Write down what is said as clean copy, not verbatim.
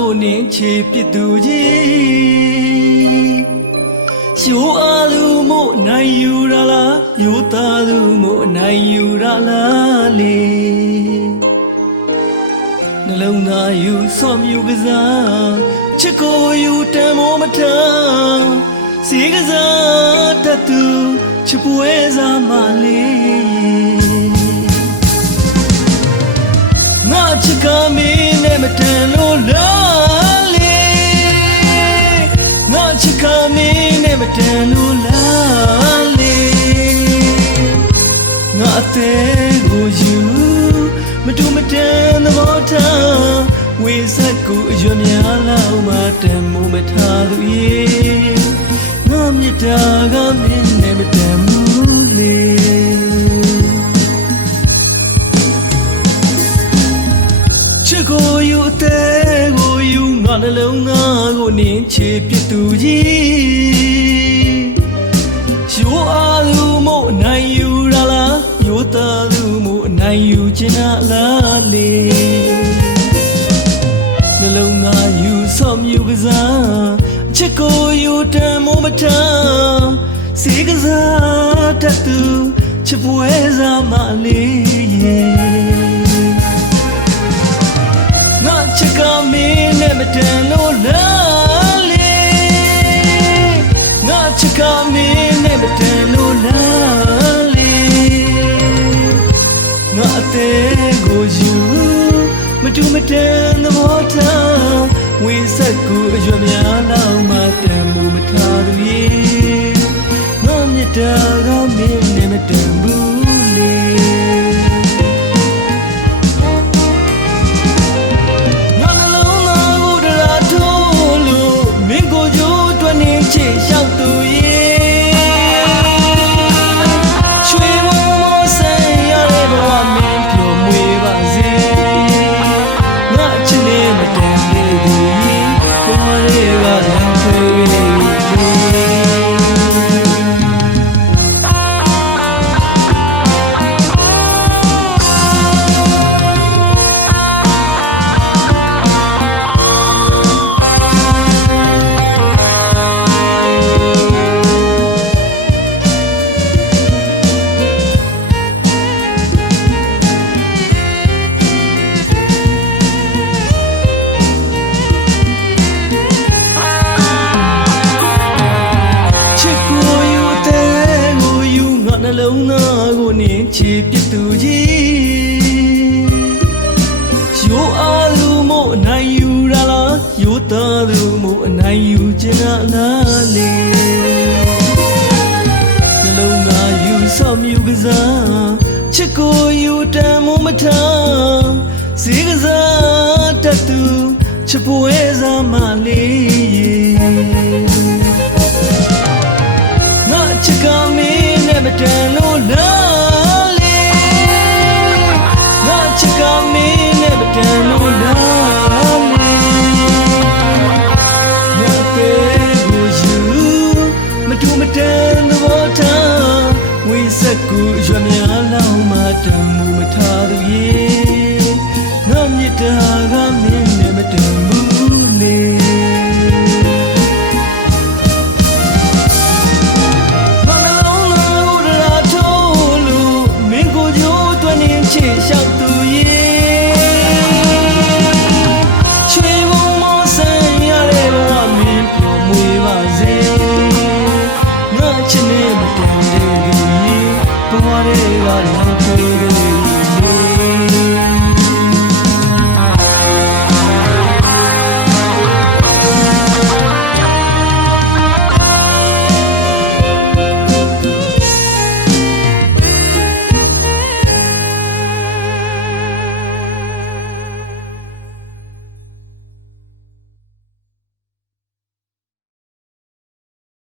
ကိုနင်းချေပြစ်သူကြီးရှိုးအားသူမို့နိုင်ယူရလားရိုးသားသူမို့နိုင်ယူရလားလေနှလုံးသားယူဆော့မြူကစားချစ်ကိုယူတန်မိုးမထားစီကစားတတ်သူချစ်ပွဲစားမလေးငါချစ်ကမင်းနဲ့မတန်လို့လားလေငါချစ်ကမင်းနဲ့မတန်လို့လားလေငါအသေးကိုယူမတူမတန်သဘောထားဝေဆက်ကိုအရွယ်များလောက်မှတန်မိုးမထားသူရဲ့ငါမြတ်တာကမင်းနဲ့မတန်ဘူးလေချစ်ကိုယူအသေးကိုယူငါနှလုံးသားကိုနင်းချေပြစ်သူကြီးရိုးအားသူမို့နိုင်ယူရလားရိုးသားသူမို့နိုင်ယူချင်လားလေနှလုံးသားယူဆော့မြူကစားချစ်ကိုယူတန်မိုးမထားစီကစားတတ်သူချစ်ပွဲစားမလေးငါချစ်ကမင်းနဲ့မတန်လို့လားလေငါချစ်ကမင်းနဲ့မတန်လို့လားလေငါအသေးကိုယူမတူမတန်သဘောထားဝေဆက်ကိုအရွယ်များလောက်မှတန်မိုးမထားသူရဲ့ငါမြတ်တာကမင်းနဲ့မတန်ဘူးလေငါနှလုံးသားကိုတရာထိုးလို့မင်းကိုကြိုးတွန်းနေချေလျှောက်သူရဲ့ရွှေဘုံမဆိုင်ရတဲ့ဘဝမင်းပျော်မွေးပါစေငါချစ်နေမတန်လေးသူဘဝတွေကလမ်းခွဲခဲ့နှလုံးသားကိုနင်းချေပြစ်သူကြီးရိုးအားသူမို့အနိုင်ယူရလားရိုးသားသူမို့အနိုင်ယူချင်လားလေနှလုံးသားယူဆော့မြူကစားချစ်ကိုယူတန်မိုးမထားစီကစားတတ်သူချစ်ပွဲစားမလေးငါချစ်ကမင်းနဲ့မတန်လို့လားလေငါချစ်ကမင်းနဲ့မတန်လို့လား